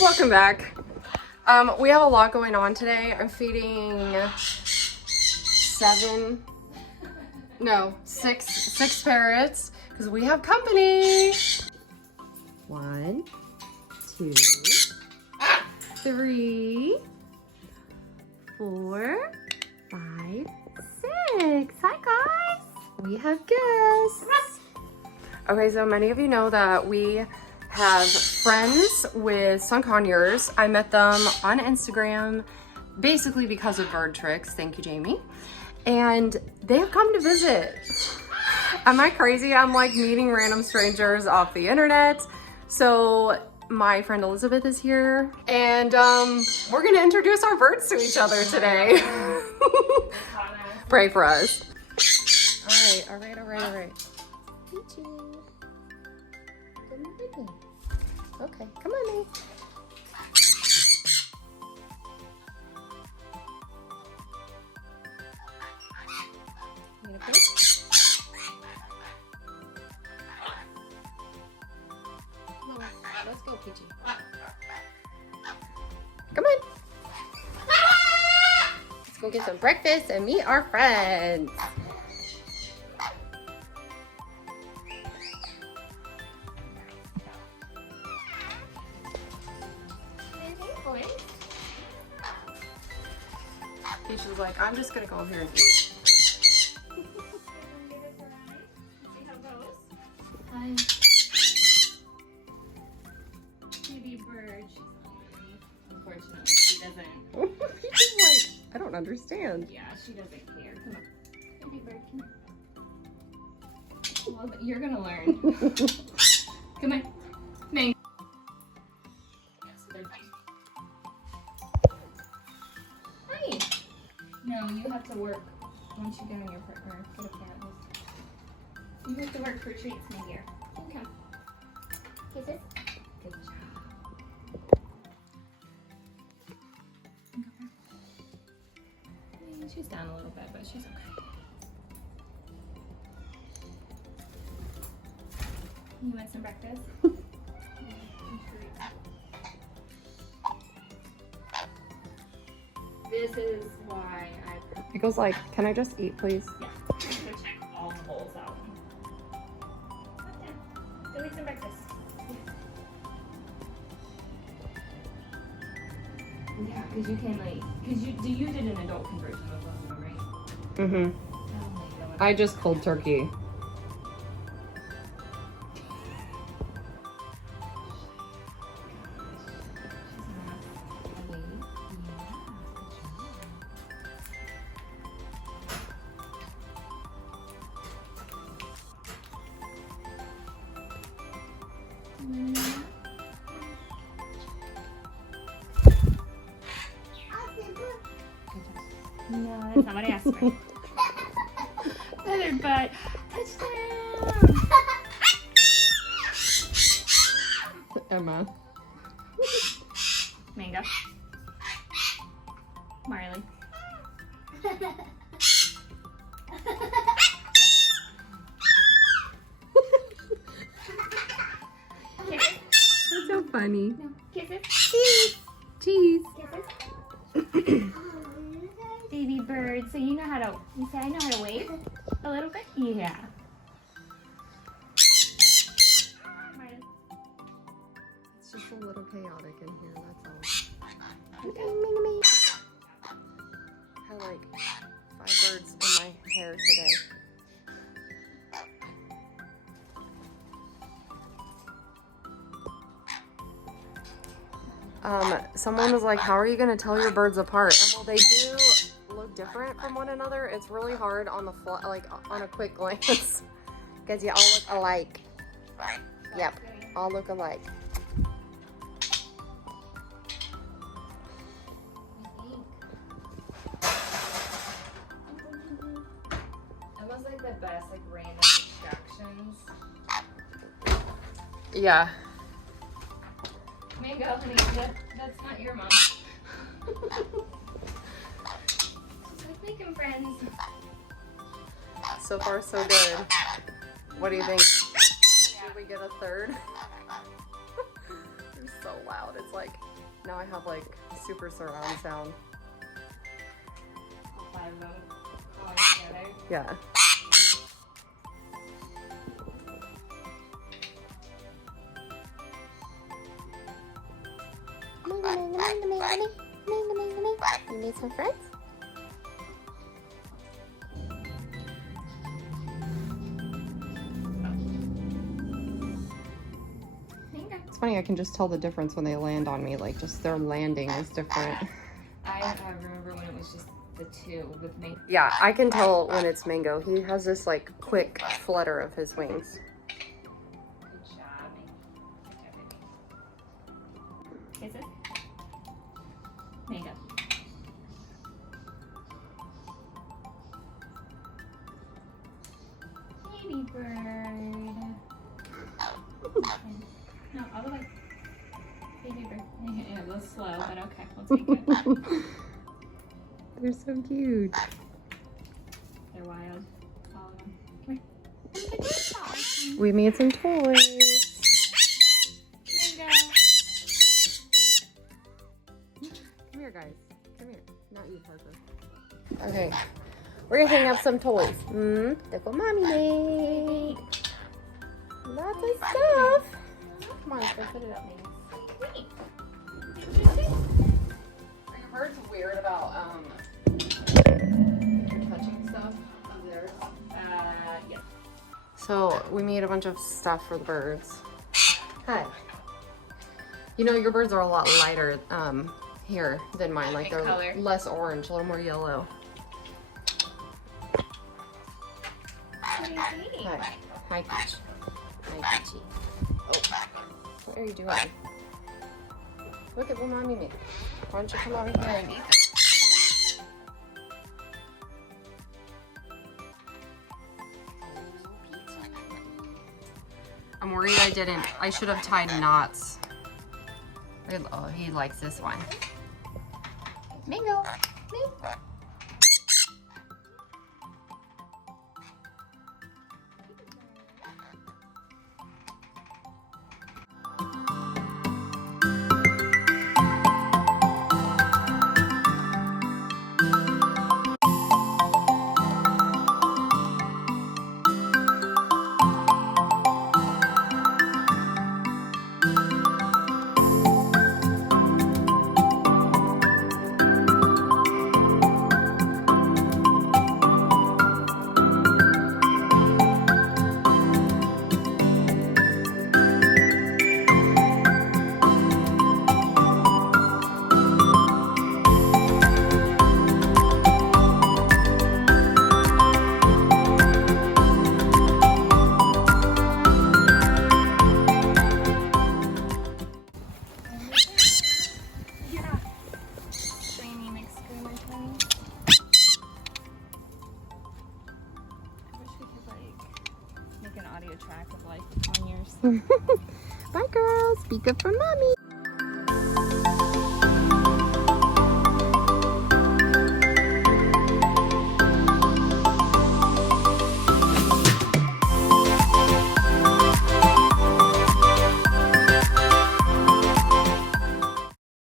Welcome back. We have a lot going on today. I'm feeding six parrots because we have company. 1, 2, 3, 4, 5, 6. Hi guys. We have guests. Okay, so many of you know that we have friends with Sun Conures. I met them on Instagram basically because of Bird Tricks. Thank you, Jamie. And they have come to visit. Am I crazy? I'm like meeting random strangers off the internet. So my friend Elizabeth is here and we're gonna introduce our birds to each other today. Pray for us. All right. Peachy. Good morning. Okay, come on, Nate. Need a fish? No, let's go, Peachy. Come on. Let's go get some breakfast and meet our friends. Peachy's like, I'm just gonna go over here and eat. Hi. Baby bird. Unfortunately, she doesn't. Peachy's like, I don't understand. Yeah, she doesn't care. Come on. Baby bird, come on. Well, you're gonna learn. Come on. Mango. Yes, they're fine. Hi. No, you have to work once you get on your partner. Get a parent list. You have to work for treats, my dear. Okay. Kisses. Good job. She's down a little bit, but she's okay. You want some breakfast? This is why I... Pickle's like, can I just eat, please? Yeah. So check all the holes out. Go eat some breakfast. Yeah, because you can like, because you did an adult conversion of them, right? Mm-hmm. Oh my God. I just cold turkey. No, that's not what I asked for. Feathered butt. Touchdown! Emma. Mango. Marley. That's so funny. No. Kisses. Cheese. Kisses. Baby bird. So you know how to, you say I know how to wave? A little bit? Yeah. Marley. It's just a little chaotic in here, that's all. Okay. I have like 5 birds in my hair today. Someone was like, how are you going to tell your birds apart? And well, they do look different from one another. It's really hard on the like on a quick glance because you all look alike. Yep, all look alike. Emma's like the best, like random distractions. Yeah. Mango, honey, that's not your mom. She's like making friends. So far, so good. What do you think? Should we get a third? They're so loud. It's like, now I have like super surround sound. All 5 of them calling together. Yeah. You need some friends? It's funny, I can just tell the difference when they land on me. Like, just their landing is different. I remember when it was just the 2 with me. Yeah, I can tell when it's Mango. He has this like quick flutter of his wings. Good job. Kisses. Mango. Baby bird. No, all the way. Baby bird. Yeah, a little slow, but okay, we'll take it. They're so cute. They're wild. All of them. Come here. We made some toys. Mango. Come here, guys. Come here. Not you, Parker. Okay. We're gonna hang up some toys. Look what Mommy made. Lots of stuff. Come on, let's put it up, maybe. Are your birds weird about touching stuff of theirs? Yeah. So we made a bunch of stuff for the birds. Hi. You know, your birds are a lot lighter here than mine. Like they're color. less orange, a little more yellow. Hi. Hi, Peach. Hi, Peachy. Oh, what are you doing? Look at what Mommy made. Why don't you come over here and eat this? I'm worried I should have tied knots. Oh, he likes this one. Mango. Mango. Track of like on yours. Bye, girls. Speak up for Mommy.